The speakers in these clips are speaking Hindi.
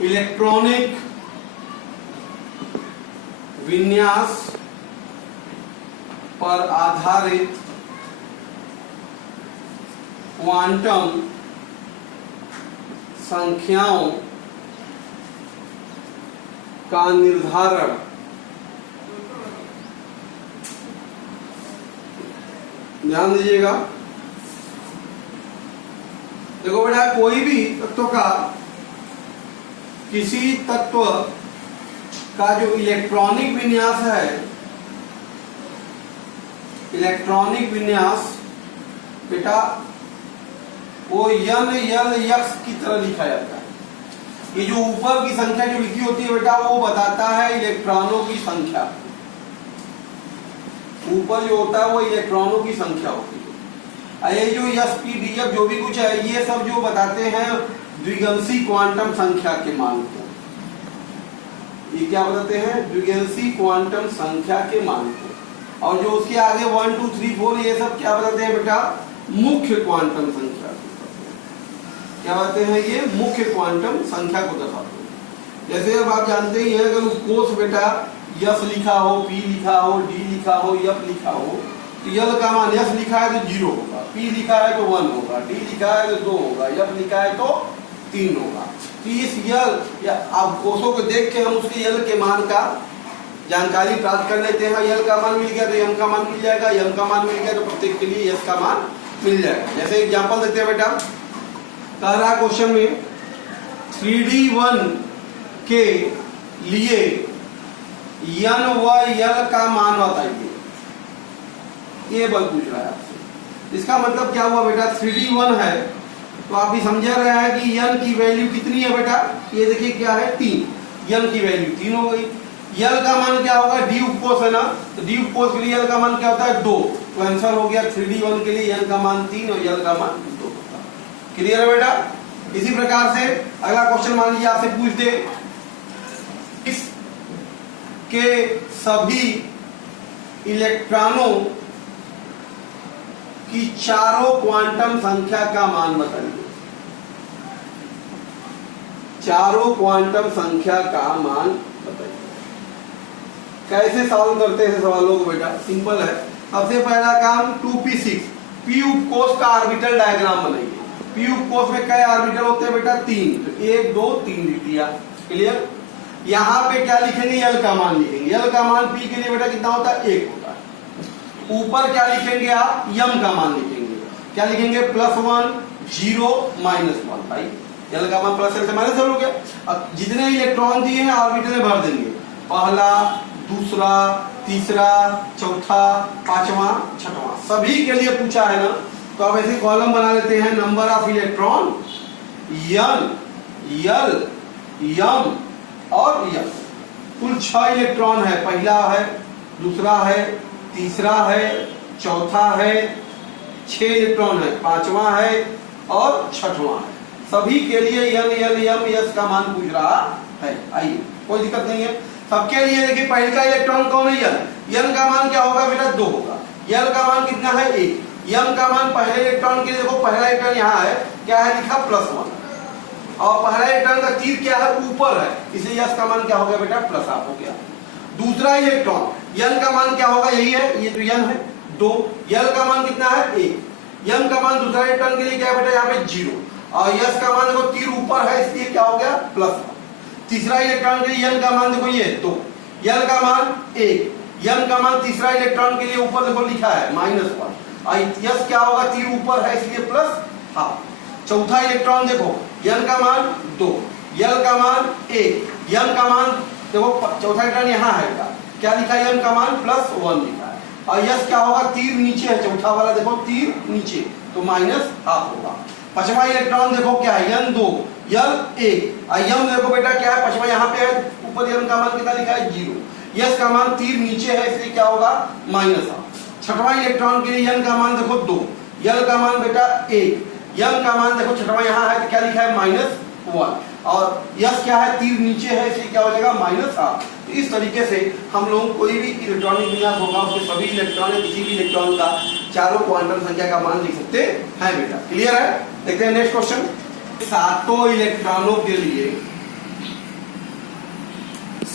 इलेक्ट्रॉनिक विन्यास पर आधारित क्वांटम संख्याओं का निर्धारण ध्यान दीजिएगा। देखो बेटा, कोई भी तत्व का किसी तत्व का जो इलेक्ट्रॉनिक विन्यास है, इलेक्ट्रॉनिक विन्यास बेटा वो यन यल यक्स की तरह लिखा जाता है। ये जो ऊपर की संख्या जो लिखी होती है बेटा, वो बताता है इलेक्ट्रॉनों की संख्या। ऊपर जो होता है वो इलेक्ट्रॉनों की संख्या होती है। ये जो एस पी डी एफ जो भी कुछ है, ये सब जो बताते हैं द्विगंशी क्वांटम संख्या के मान को। ये क्या बताते हैं? द्विगंशी क्वांटम संख्या के मान को। और जो उसके आगे 1 2 3 4 ये सब क्या बताते हैं बेटा? मुख्य क्वांटम संख्या को। क्या बताते हैं? ये मुख्य क्वांटम संख्या को दर्शाते हैं। जैसे अब आप जानते ही हैं, अगर उस कोष बेटा यस लिखा हो, पी लिखा हो, डी लिखा हो, यफ लिखा हो, तो यल का मान यस लिखा है तो 0 होगा, पी लिखा है तो 1 होगा, डी लिखा है तो 2 होगा, यफ लिखा है तो 3 होगा। तो इस यल या आप कोषों को देख के हम उसके यल के मान का जानकारी प्राप्त कर लेते हैं। यल का मान मिल गया तो यम का मान मिल जाएगा, यम का मान मिल गया तो प्रत्येक के लिए यस का मान मिल जाएगा। जैसे एग्जांपल देते हैं बेटा, कह रहा क्वेश्चन में 3D1 के लिए यन व यल का मान बताइए। ये बल पूछ रहा है आपसे। इसका मतलब क्या हुआ बेटा? 3D1 है तो आप भी समझ रहे हैं कि यन की वैल्यू कितनी है बेटा? ये देखिए क्या है, 3। यन की वैल्यू 3 हो गई। यल का मान क्या होगा? डी उपकोष है ना, तो डी उपकोष के लिए यल का मान क्या होता है? 2। तो आंसर हो गया 3D1 के लिए यल का मान 3 और यल का मान 2। क्लियर है बेटा? इसी प्रकार से अगला क्वेश्चन मान लीजिए आपसे पूछ दे, इस के सभी इलेक्ट्रॉनों की चारों क्वांटम संख्या का मान बताइए। चारों क्वांटम संख्या का मान बताइए। कैसे सॉल्व करते हैं सवालों को बेटा? सिंपल है। सबसे पहला काम 2p6 p उपकोष का ऑर्बिटल डायग्राम बनाइए। p उपकोष में कई ऑर्बिटल होते हैं बेटा? 3। तो 1 2 3 लिख दिया। क्लियर? यहाँ पे क्या लिखेंगे? यल का मान लिखेंगे। यल का मान p के लिए बेटा कितना होता है? 1 होता है। ऊपर क्या लिखेंगे आप? यम का मान लिखेंगे। क्या लिखेंगे? +1 0 -1। भाई यल का मान प्लस से माइनस हो गया। अब जितने इलेक्ट्रॉन दिए हैं ऑर्बिटल में भर देंगे। पहला, दूसरा, तीसरा, चौथा, पांचवा, छठवां, सभी के लिए पूछा है ना, तो आप ऐसे कॉलम बना लेते हैं। नंबर ऑफ इलेक्ट्रॉन यन, यल, यम और यम। कुल 6 इलेक्ट्रॉन है। पहला है, दूसरा है, तीसरा है, चौथा है, 6 इलेक्ट्रॉन है, पांचवा है और छठवां है। सभी के लिए यन यल यम यस का मान पूछ रहा है। आइए, कोई दिक्कत नहीं है। सबके लिए देखिए, पहले का इलेक्ट्रॉन कौन है? यन। यन का मान क्या होगा बेटा? 2 होगा। यल का मान कितना है? 1। यम का मान पहले इलेक्ट्रॉन के लिए देखो, पहला इलेक्ट्रॉन यहाँ है, क्या है लिखा? +1। और पहला इलेक्ट्रॉन का तीर क्या है? ऊपर है, इसलिए यस का मान क्या हो गया बेटा? +1 हो गया। दूसरा इलेक्ट्रॉन यन का मान क्या होगा? यही है, ये तो यन है, 2। यल का मान कितना है? 1। यम का मान दूसरा इलेक्ट्रॉन के लिए क्या है बेटा? यहाँ पे 0। और यस का मान देखो तीर ऊपर है, इसलिए क्या हो गया? +1। तीसरा इलेक्ट्रॉन के लिए यन का मान देखो ये 2। यल का मान 1। यम का मान तीसरा इलेक्ट्रॉन के लिए ऊपर देखो लिखा है -1। और यस क्या होगा? तीर ऊपर है, इसलिए +1/2। चौथा इलेक्ट्रॉन देखो, यन का मान 2, यल का मान 1, यम का मान देखो चौथा इलेक्ट्रॉन यहाँ है, क्या लिखा है? यम का मान +1 लिखा है। और यस क्या होगा? तीर नीचे है, चौथा वाला देखो तीर नीचे, तो -1/2 होगा। पांचवा इलेक्ट्रॉन देखो क्या है? यन 2, यल 1। और यम देखो बेटा क्या है? पांचवा यहाँ पे है, ऊपर यम का मान कितना लिखा है? 0। यस का मान तीर नीचे है, इसलिए क्या होगा? -1/2। छठवां इलेक्ट्रॉन के लिए यन का मान देखो 2, यल का मान बेटा 1, यम का मान देखो छठवां यहाँ है, तो क्या लिखा है? -1। और यस क्या है? तीर नीचे है, इसलिए क्या हो जाएगा? -1/2। तो इस तरीके से हम लोग कोई भी इलेक्ट्रॉनिक विन्यास होगा, उसके सभी इलेक्ट्रॉन या किसी भी इलेक्ट्रॉन का चारों क्वांटम संख्या का मान लिख सकते हैं बेटा। क्लियर है? देखते हैं नेक्स्ट क्वेश्चन। 7 इलेक्ट्रॉनों के लिए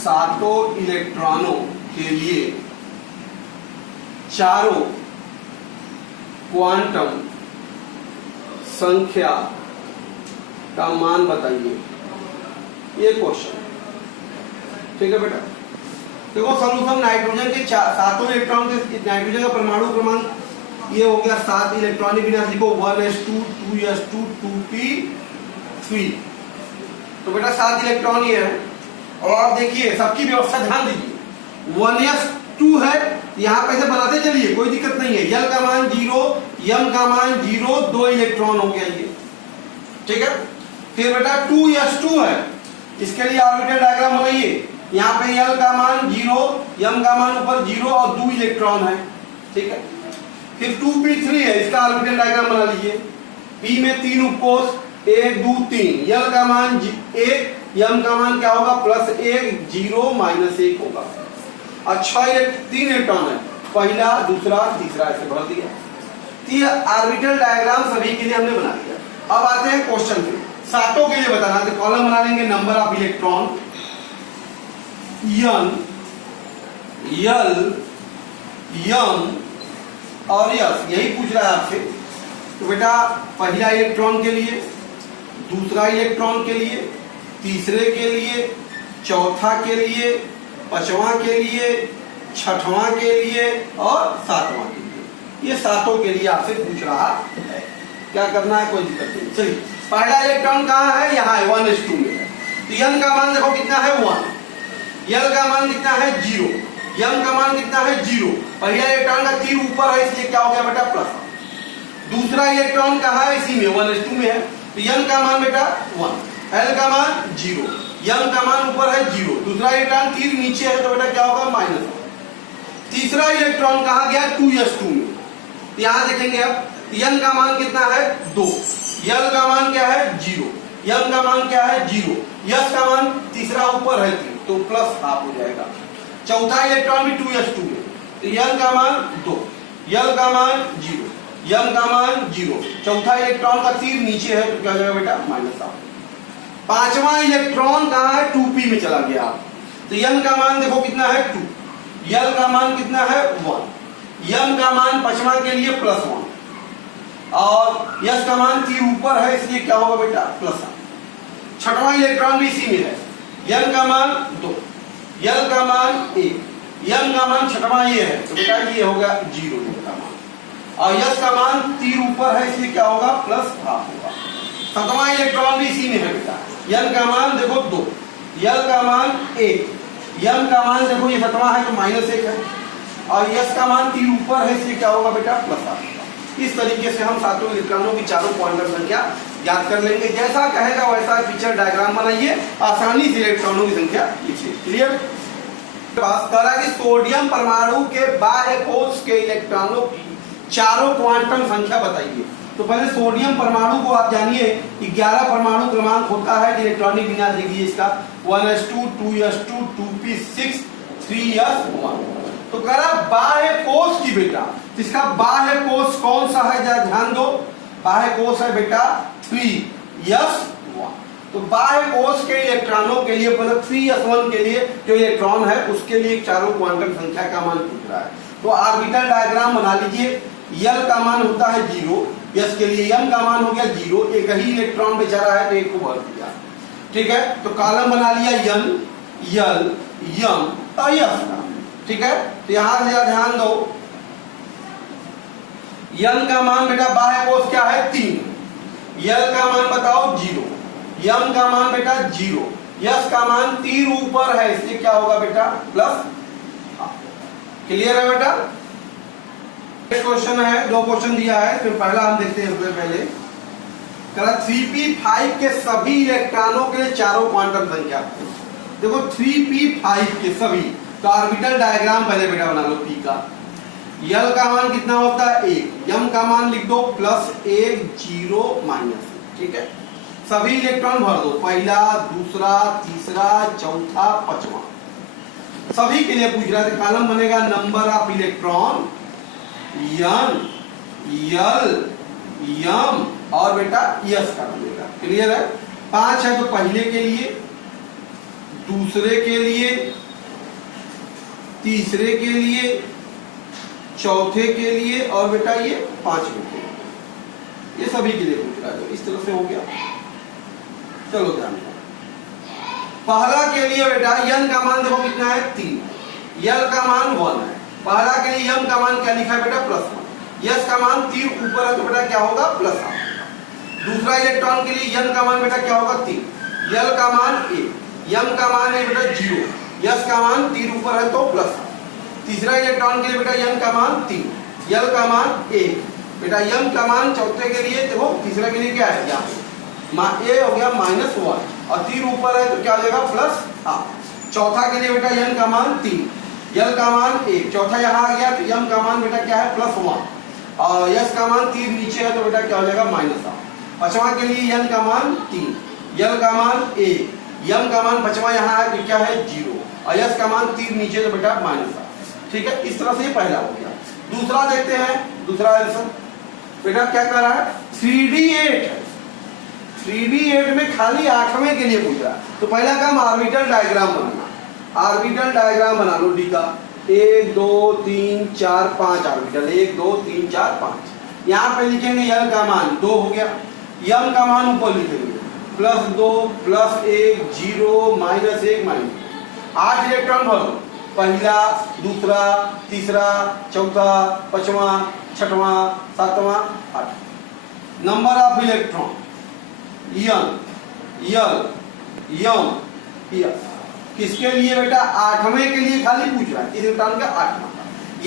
सातों इलेक्ट्रॉनों के लिए चारों क्वांटम संख्या का मान बताइए। ये क्वेश्चन, ठीक है बेटा। देखो सॉल्यूशन, नाइट्रोजन के सातों इलेक्ट्रॉन के, नाइट्रोजन का परमाणु क्रमांक ये हो गया 7 इलेक्ट्रॉनिक विन्यास लिखो 1s2 2s2 2p3। तो बेटा 7 इलेक्ट्रॉन ये है। और आप देखिए सबकी व्यवस्था ध्यान दीजिए, 1s2 है, यहाँ पे से बनाते चलिए, कोई दिक्कत नहीं है। यल का मान 0, यम का मान 0, 2 इलेक्ट्रॉन हो गया ये, ठीक है। फिर बेटा 2s2 है, इसके लिए ऑर्बिटल डायग्राम बनाइए। यहाँ पे यल का मान 0, यम का मान ऊपर 0 और 2 इलेक्ट्रॉन है, ठीक है। फिर 2p3 है, इसका ऑर्बिटल डायग्राम बना लीजिए। p में 3 उपकोष, 1 2 3, यल का मान 1, यम का मान क्या होगा +1 0 -1 होगा। अच्छा, ये 3 इलेक्ट्रॉन है, पहला दूसरा तीसरा, ऐसे भर दिया। तो ये ऑर्बिटल डायग्राम सभी के लिए हमने बना दिया। अब आते हैं क्वेश्चन पे, सातों के लिए बताना। तो कॉलम बना लेंगे नंबर ऑफ इलेक्ट्रॉन, यन, यल, यम और यस, यही पूछ रहा है आपसे। तो बेटा पहला इलेक्ट्रॉन के लिए, दूसरा इलेक्ट्रॉन के लिए, तीसरे के लिए, चौथा के लिए, पांचवा के लिए, छठवां के लिए और सातवां के लिए। ये सातों के लिए आपसे पूछ रहा है। क्या करना है, कोई दिक्कत नहीं। चलिए, पहला इलेक्ट्रॉन कहाँ है, यहाँ है 1s2 में है। तो यन का मान देखो कितना है 1, यल का मान कितना है 0, यम का मान कितना है 0। पहला इलेक्ट्रॉन का तीर ऊपर है, इसलिए क्या हो गया बेटा प्लस। दूसरा इलेक्ट्रॉन कहाँ है, इसी में 1s2 में है। तो यन का मान बेटा 1, एल का मान 0, यम का मान ऊपर है 0, दूसरा इलेक्ट्रॉन तीर नीचे है, तो बेटा क्या होगा -1। तीसरा इलेक्ट्रॉन कहाँ गया 2s2 में। यहाँ देखेंगे अब, यन का मान कितना है 2, यल का मान क्या है 0, यम का मान क्या है 0, यस का मान तीसरा ऊपर है 3, तो +1/2 हो जाएगा। चौथा इलेक्ट्रॉन भी 2s2 में, तो यल का मान 2, यल का मान 0, यम का मान 0, चौथा इलेक्ट्रॉन का तीर नीचे है, तो क्या हो जाएगा बेटा -8। पांचवा इलेक्ट्रॉन कहाँ है 2p में चला गया। तो यन का मान देखो कितना है 2, यल का मान कितना है 1, यम का मान पांचवा के लिए +1 और यस का मान तीर ऊपर है, इसलिए क्या होगा बेटा +8। छठवां इलेक्ट्रॉन भी इसी में है, यन का मान 2, यल का मान 1, यम का मान छठवां ये है, तो बेटा ये होगा 0 का मान, और यस का मान तीर ऊपर है, इसलिए क्या होगा +1/2 होगा। सातवां इलेक्ट्रॉन भी इसी में है बेटा, यन का मान देखो 2, यल का मान 1, यम का मान देखो ये सातवां है तो -1 है, और यस का मान तीर ऊपर है, इसलिए क्या होगा बेटा +8। इस तरीके से हम सातों इलेक्ट्रॉनों की चारों क्वांटम संख्या याद कर लेंगे। जैसा कहेगा वैसा पिक्चर डायग्राम बनाइए, आसानी से इलेक्ट्रॉनों की संख्या लिखिए। क्लियर। बात कर रहा है कि सोडियम परमाणु के बाह्य कोश के इलेक्ट्रॉनों की चारों क्वांटम संख्या बताइए। तो पहले सोडियम परमाणु को आप जानिए कि 11 परमाणु क्रमांक होता है। इलेक्ट्रॉनिक विन्यास देखिए इसका 1s2 2s2 2p6 3s1। तो कह रहा बाह्य कोश की बेटा, इसका बाह्य कोश कौन सा है, जरा ध्यान दो। बाह्य कोश है बेटा 3s1। तो बाह्य कोश के इलेक्ट्रॉनों के लिए मतलब 3s1 के लिए जो इलेक्ट्रॉन है उसके लिए चारों क्वांटम संख्या का मान पूछ रहा है। तो ऑर्बिटल डायग्राम बना लीजिए। यल का मान होता है 0, यस के लिए यम का मान हो गया 0, एक ही इलेक्ट्रॉन बेचारा है तो एक को भर दिया, ठीक है। तो कॉलम बना लिया यन, यल, यम और यस का, ठीक है। तो यहां से ध्यान दो, यन का मान बेटा बाह्य कोश क्या है 3, यल का मान बताओ 0, यम का मान बेटा 0, यस का मान तीर ऊपर है, इसलिए क्या होगा बेटा प्लस। क्लियर है बेटा। क्वेश्चन है, 2 क्वेश्चन दिया है, फिर पहला हम देखते हैं सबसे पहले। 3p5 के सभी इलेक्ट्रॉनों के लिए चारों क्वांटम संख्या। देखो 3p5 के सभी, तो ऑर्बिटल डायग्राम पहले बेटा बना लो। p का यल का मान कितना होता है 1, यम का मान लिख दो +1 0 -1, ठीक है। सभी इलेक्ट्रॉन भर दो, पहला दूसरा तीसरा चौथा पांचवा, सभी के लिए पूछ रहा है। कॉलम बनेगा नंबर ऑफ इलेक्ट्रॉन, यन, यल, यम और बेटा यस का बनेगा। क्लियर है। 5 है तो पहले के लिए, दूसरे के लिए, तीसरे के लिए, चौथे के लिए और बेटा ये पांचवे के लिए, ये सभी के लिए पूछ रहा है। तो इस तरह से हो गया। चलो ध्यान दो, पहला के लिए बेटा n का मान देखो कितना है 3, l का मान 1 है। पहला के लिए m का मान क्या लिखा है बेटा +1, s का मान 3 ऊपर है तो बेटा क्या होगा प्लस आ। दूसरा इलेक्ट्रॉन के लिए n का मान बेटा क्या होगा 3, l का मान 1, m का मान है बेटा 0, s का मान 3 ऊपर है तो प्लस आ। तीसरा इलेक्ट्रॉन के लिए बेटा n का मान 3, l का मान 1, बेटा m का मान चौथे के लिए देखो, तीसरा के लिए क्या है यहाँ a हो गया -1 और 3 ऊपर है तो क्या हो जाएगा प्लस आ। चौथा के लिए बेटा n का मान 3, l का मान 1, चौथा यहाँ आ गया तो m का मान बेटा क्या है +1 और s का मान 3 नीचे है तो बेटा क्या हो जाएगा -आ। पांचवा के लिए n का मान 3, l का मान 1, m का मान पांचवा यहाँ है तो क्या है 0 और s का मान 3 नीचे तो बेटा -आ। ठीक है, इस तरह से पहला हो गया। दूसरा देखते हैं, दूसरा आंसर बेटा क्या कर रहा है 3d8 है। 3d8 में खाली 8वें के लिए पूछ रहा है। तो पहला काम ऑर्बिटल डायग्राम बनाना। ऑर्बिटल डायग्राम बना लो डी का, 1 2 3 4 5 ऑर्बिटल, 1 2 3 4 5। यहाँ पे लिखेंगे l का मान 2 हो गया, m का मान ऊपर लिखेंगे +2 +1 0 -1 8 इलेक्ट्रॉन भरो, पहला, दूसरा, तीसरा, चौथा, पांचवा, छठवां, सातवां, आठवां। Number of electron n, l, m, p। किसके लिए बेटा 8वें के लिए खाली पूछ रहा है, इस इलेक्ट्रॉन का 8वां।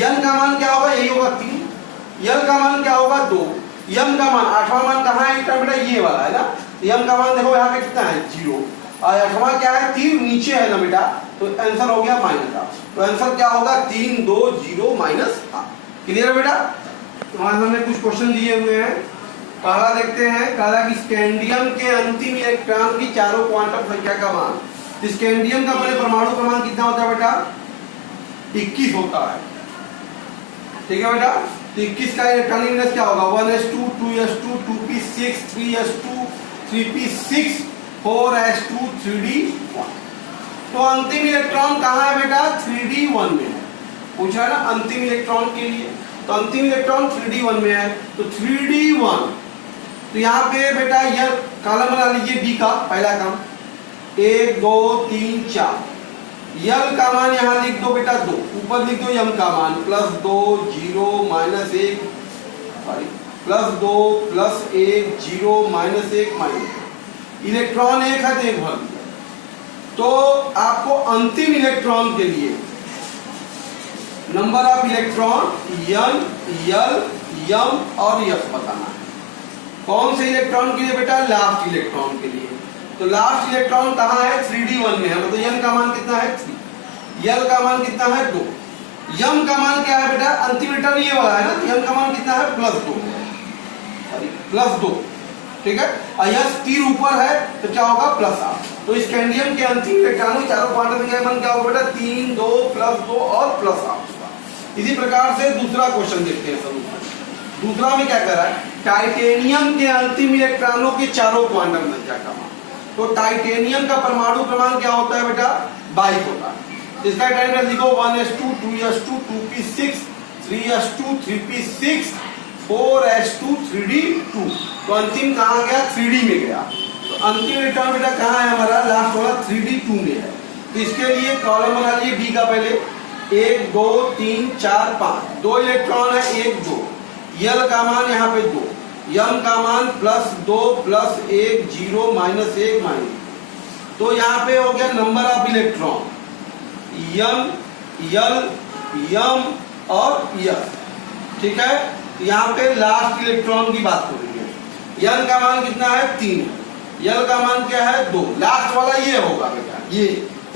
n का मान क्या होगा, यही होगा 3, l का मान क्या होगा 2, m का मान 8वां मान कहाँ है बेटा ये वाला है ना, m का मान देखो यहाँ पे कितना है 0 और 8वां क्या है 3 नीचे है ना बेटा, तो आंसर हो गया -आ। तो आंसर क्या होगा 3 2 0 -आ। क्लियर है बेटा। तो आज हमने कुछ क्वेश्चन दिए हुए हैं। पहला देखते हैं, कहा कि स्कैंडियम के अंतिम इलेक्ट्रॉन की चारों क्वांटम संख्या का मान। स्कैंडियम का पहले परमाणु क्रमांक कितना होता है बेटा 21 होता है। ठीक है बेटा, तो 21 का इलेक्ट्रॉनिक नेस क्या होगा 1s2 2s2 2p6 3s2 3p6 4s2 3d1। तो अंतिम इलेक्ट्रॉन कहाँ है बेटा 3d1 में है। पूछ रहा है ना अंतिम इलेक्ट्रॉन के लिए, तो अंतिम इलेक्ट्रॉन 3d1 में है। तो 3d1, तो यहाँ पे बेटा यह कॉलम बना लीजिए डी का, पहला काम 1 2 3 4। यल का मान यहाँ लिख दो बेटा 2, ऊपर लिख दो यम का मान +2 0 -1 +2 +1 0 -1 इलेक्ट्रॉन एक है तो एक भर दिया। तो आपको अंतिम इलेक्ट्रॉन के लिए number of electron n, l, m और s बताना है। कौन से इलेक्ट्रॉन के लिए बेटा लास्ट इलेक्ट्रॉन के लिए। तो लास्ट इलेक्ट्रॉन कहाँ है 3d1 में है, मतलब n का मान कितना है 3, l का मान कितना है 2, m का मान क्या है बेटा अंतिम इलेक्ट्रॉन ये वाला है ना, m का मान कितना है +2। ठीक है, और s 3 ऊपर है तो क्या होगा +8। तो स्कैंडियम के अंतिम इलेक्ट्रॉनों चारों क्वांटम संख्या मान क्या होगा बेटा 3 2 +2 और +8। इसी प्रकार से दूसरा क्वेश्चन देखते हैं सॉल्यूशन। दूसरा में क्या कर रहा है टाइटेनियम के अंतिम इलेक्ट्रॉनों के चारों क्वांटम संख्या का मान। तो टाइटेनियम का परमाणु क्रमांक क्या होता है बेटा 22 होता है। इसका टाइटेनियम लिखो 1s2 2s2 2p6 3s2 3p6 4s2 3d2। तो अंतिम कहाँ गया 3d में गया। तो अंतिम इलेक्ट्रॉन बेटा कहाँ है हमारा लास्ट वाला 3d2 में है। तो इसके लिए कॉलम बना लिए डी का, पहले 1 2 3 4 5 2 इलेक्ट्रॉन है 1 2, यल का मान यहाँ पे 2, यम का मान +2 +1 0 -1 तो यहाँ पे हो गया नंबर ऑफ इलेक्ट्रॉन यम यल यम और यस। ठीक है, यहाँ पे लास्ट इलेक्ट्रॉन की बात हो रही है। यल का मान कितना है 3, यल का मान क्या है 2, लास्ट वाला ये होगा बेटा ये।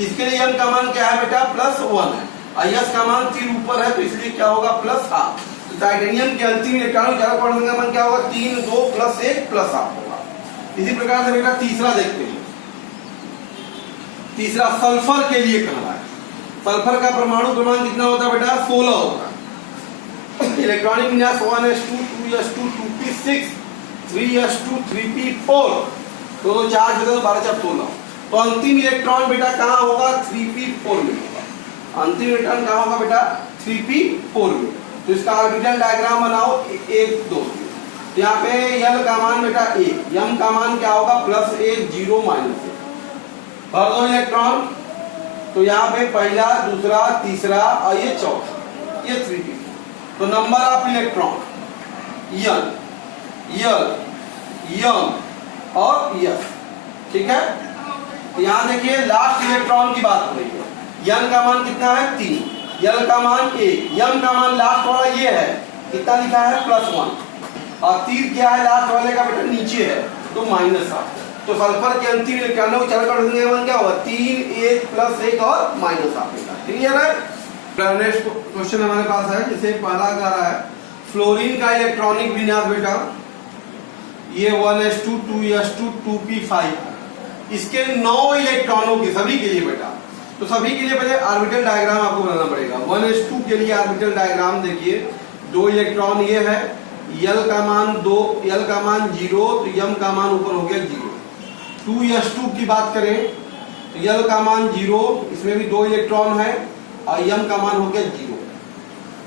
इसके लिए यम का मान क्या है बेटा +1 है और यस का मान 3 ऊपर है तो इसलिए क्या होगा +8। तो टाइटेनियम के अंतिम इलेक्ट्रॉन चारों क्वांटम का मान क्या होगा 3 2 +1 +8 होगा। इसी प्रकार से बेटा तीसरा देखते हैं। तीसरा सल्फर के लिए कह रहा है। सल्फर का परमाणु क्रमांक कितना होता है बेटा 16 होता है। इलेक्ट्रॉनिक विन्यास 1s2 2s2 2p6 3s2 3p4 तो 4 जगह 12 4 16। तो अंतिम इलेक्ट्रॉन बेटा कहाँ होगा 3p4 में होगा। अंतिम इलेक्ट्रॉन कहाँ होगा बेटा 3p4 में। तो इसका ऑर्बिटल डायग्राम बनाओ 1 2 3। यहाँ पे L का मान बेटा 1, M का मान क्या होगा +1 0 -1 भर दो इलेक्ट्रॉन। तो यहाँ पे पहला दूसरा तीसरा और ये चौथा, ये 3p। तो number of electron N L M और S, ठीक है। तो यहाँ देखिए लास्ट इलेक्ट्रॉन की बात हो रही है। N का मान कितना है 3, L का मान 1, M का मान लास्ट वाला ये है, कितना लिखा है +1, और तीर क्या है लास्ट वाले का बेटा नीचे है तो -8। तो सल्फर के अंतिम इलेक्ट्रॉनों को चल कर क्या होगा 3 1 +1 और -8। क्लियर है। नेक्स्ट क्वेश्चन हमारे पास है, जैसे पहला कह रहा है फ्लोरीन का इलेक्ट्रॉनिक विन्यास बेटा ये 1s2 2s2 2p5, इसके 9 इलेक्ट्रॉनों के सभी के लिए बेटा। तो सभी के लिए पहले ऑर्बिटल डायग्राम आपको बनाना पड़ेगा। 1s2 के लिए ऑर्बिटल डायग्राम देखिए, 2 इलेक्ट्रॉन ये है, L का मान 2, L का मान 0, तो M का मान ऊपर हो गया 0। 2s2 की बात करें तो L का मान 0, इसमें भी 2 इलेक्ट्रॉन है और M का मान हो गया 0।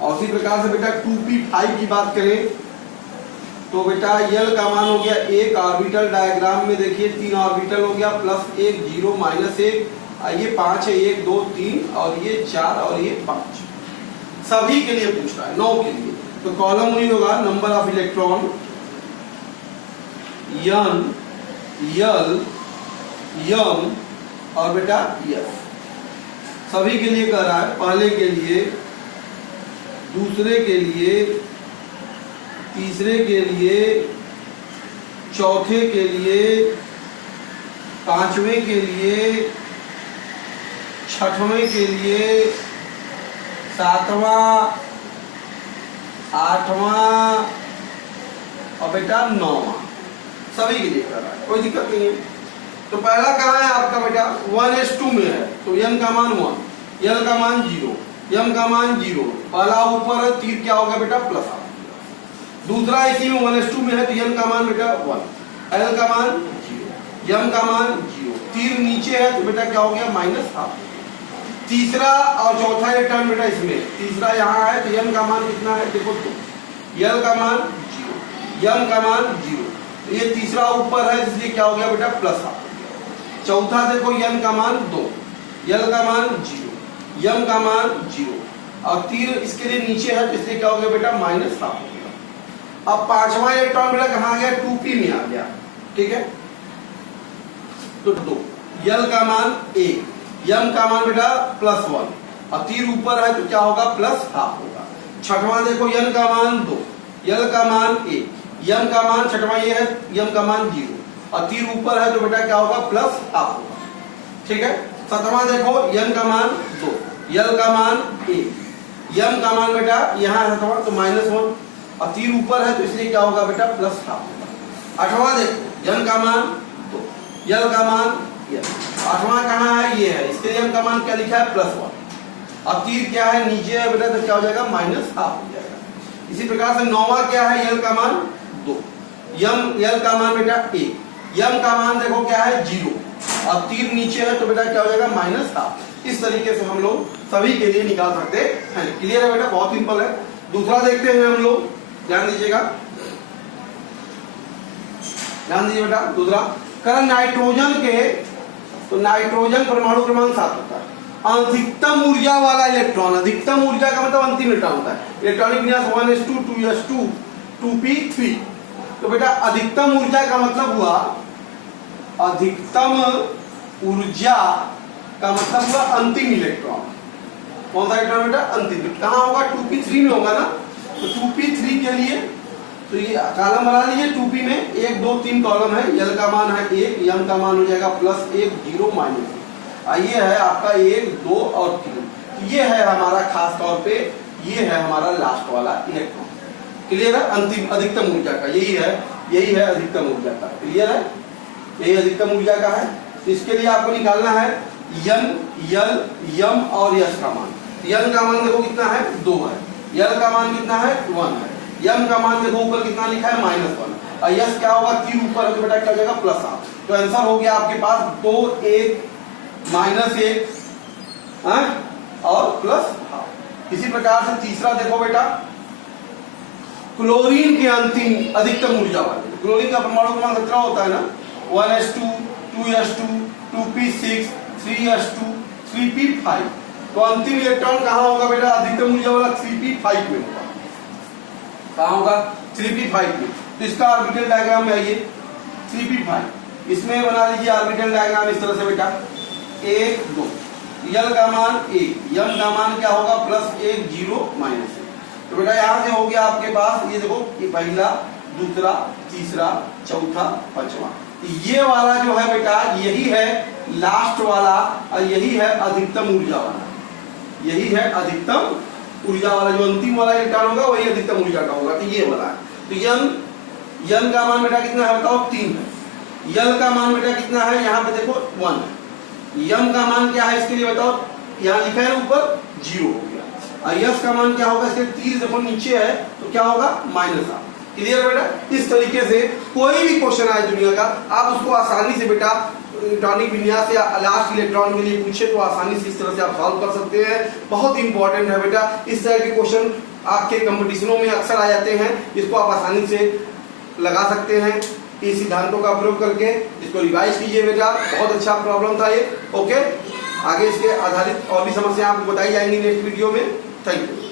और उसी प्रकार से बेटा 2p5 की बात करें तो बेटा L का मान हो गया 1, ऑर्बिटल डायग्राम में देखिए 3 ऑर्बिटल हो गया +1 0 -1, ये 5 है 1 2 3 और ये 4 और ये 5, सभी के लिए पूछ रहा है 9 के लिए। तो कॉलम वही होगा number of electron N L M और बेटा S, सभी के लिए कह रहा है। पहले के लिए, दूसरे के लिए, तीसरे के लिए, चौथे के लिए, पांचवें के लिए, छठवें के लिए, सातवां, आठवां और बेटा 9वां, सभी के लिए कर रहा है, कोई दिक्कत नहीं है। तो पहला कहाँ है आपका बेटा 1s2 में है, तो n का मान 1, L का मान 0, M का मान 0, पहला ऊपर तीर क्या होगा बेटा +8। दूसरा इसी में 1s2 में है तो n का मान बेटा 1, L का मान 0, M का मान 0, तीर नीचे है तो बेटा क्या हो गया -1/2। तीसरा और चौथा इलेक्ट्रॉन बेटा इसमें, तीसरा यहाँ है तो n का मान कितना है देखो 2, L का मान 0, M का मान 0, तो ये तीसरा ऊपर है इसलिए क्या हो गया बेटा +8। चौथा देखो n का मान 2, L का मान 0, M का मान 0 और तीर इसके लिए नीचे है तो इसलिए क्या हो गया बेटा -1/2 हो गया। अब पांचवा इलेक्ट्रॉन बेटा कहाँ गया 2p में आ गया, ठीक है। तो 2, L का मान 1, M का मान बेटा +1 और तीर ऊपर है तो क्या होगा +1/2 होगा। छठवां देखो n का मान 2, L का मान 1, M का मान छठवां ये है M का मान 0 और तीर ऊपर है तो बेटा क्या होगा +1/2 होगा, ठीक है। सातवां देखो n का मान 2, L का मान 1, M का मान बेटा यहाँ है तो -1 और तीर ऊपर है तो इसलिए क्या होगा बेटा +1/2 होगा। आठवां देखो n का मान 2, L का मान आठवां कहाँ है ये है, इसके लिए m का मान क्या लिखा है +1 और तीर क्या है नीचे है बेटा तो क्या हो जाएगा -1/2 हो जाएगा। इसी प्रकार से नौवां क्या है L का मान 2, L का मान बेटा 1, M का मान देखो क्या है 0 और तीर नीचे है तो बेटा क्या हो जाएगा -1/2। इस तरीके से हम लोग सभी के लिए निकाल सकते हैं। क्लियर है बेटा, बहुत सिंपल है। दूसरा देखते हैं हम लोग, ध्यान दीजिएगा, ध्यान दीजिए बेटा। दूसरा कर नाइट्रोजन के, तो नाइट्रोजन परमाणु क्रमांक 7 होता है। अधिकतम ऊर्जा वाला इलेक्ट्रॉन, अधिकतम ऊर्जा का मतलब अंतिम इलेक्ट्रॉन होता है। इलेक्ट्रॉनिक विन्यास 1s2 2s2 2p3। तो बेटा अधिकतम ऊर्जा का मतलब हुआ, अधिकतम ऊर्जा का मतलब हुआ अंतिम इलेक्ट्रॉन। कौन सा इलेक्ट्रॉन बेटा अंतिम, कहाँ होगा 2p3 में होगा ना। तो 2p3 के लिए तो ये कॉलम बना लीजिए, 2p में 1 2 3 कॉलम है। L का मान है 1, M का मान हो जाएगा +1 0 -1, ये है आपका 1 2 और 3। ये है हमारा खास तौर पे, ये है हमारा लास्ट वाला इलेक्ट्रॉन। क्लियर है, अंतिम अधिकतम ऊर्जा का यही है अधिकतम ऊर्जा का। क्लियर है, यही अधिकतम ऊर्जा का है। तो इसके लिए आपको निकालना है N L M और S का मान। N का मान देखो कितना है 2 है, L का मान कितना है 1 है, M का मान देखो ऊपर कितना लिखा है -1 और यस क्या होगा, क्यू ऊपर है तो बेटा क्या हो जाएगा प्लस हाफ। तो आंसर हो गया आपके पास 2 1 -1 और प्लस हाफ। इसी प्रकार से तीसरा देखो बेटा, क्लोरीन के अंतिम अधिकतम ऊर्जा वाले, क्लोरीन का परमाणु क्रमांक 17 होता है ना, 1s2 2s2 2p6 3s2 3p5। तो अंतिम इलेक्ट्रॉन कहां होगा बेटा, अधिकतम ऊर्जा वाला 3p5 में होगा। कहां होगा, 3p5 में। तो इसका ऑर्बिटल डायग्राम है ये 3p5। इसमें बना लीजिए ऑर्बिटल डायग्राम इस तरह से बेटा, 1 2, यल का मान 1, यम का मान क्या होगा +1 0 -1। तो बेटा यहां से हो गया आपके पास, ये देखो ये पहला दूसरा तीसरा चौथा पांचवा, ये वाला जो है बेटा यही है लास्ट वाला और यही है अधिकतम ऊर्जा वाला, यही है अधिकतम ऊर्जा वाला। जो अंतिम वाला इलेक्ट्रॉन होगा वही अधिकतम ऊर्जा का होगा। तो ये वाला है। तो यन का मान बेटा कितना है बताओ 3 है। यल का मान बेटा कितना है, यहाँ पे देखो 1 है। यम का मान क्या है इसके लिए बताओ, यहाँ लिखा है ना ऊपर 0 हो गया। और यस का मान क्या होगा, इसके तीर देखो नीचे है तो क्या होगा -1। क्लियर है बेटा। इस तरीके से कोई भी क्वेश्चन आए दुनिया का, आप उसको आसानी से बेटा इलेक्ट्रॉनिक विन्यास या लास्ट इलेक्ट्रॉन के लिए पूछे तो आसानी से इस तरह से आप सॉल्व कर सकते हैं। बहुत इंपॉर्टेंट है बेटा, इस तरह के क्वेश्चन आपके कंपटीशनों में अक्सर आ जाते हैं। इसको आप आसानी से लगा सकते हैं इन सिद्धांतों का प्रयोग करके। इसको रिवाइज कीजिए बेटा, बहुत अच्छा प्रॉब्लम था ये। ओके, आगे इसके आधारित और भी समस्या आपको बताई जाएंगी नेक्स्ट वीडियो में। Thank you.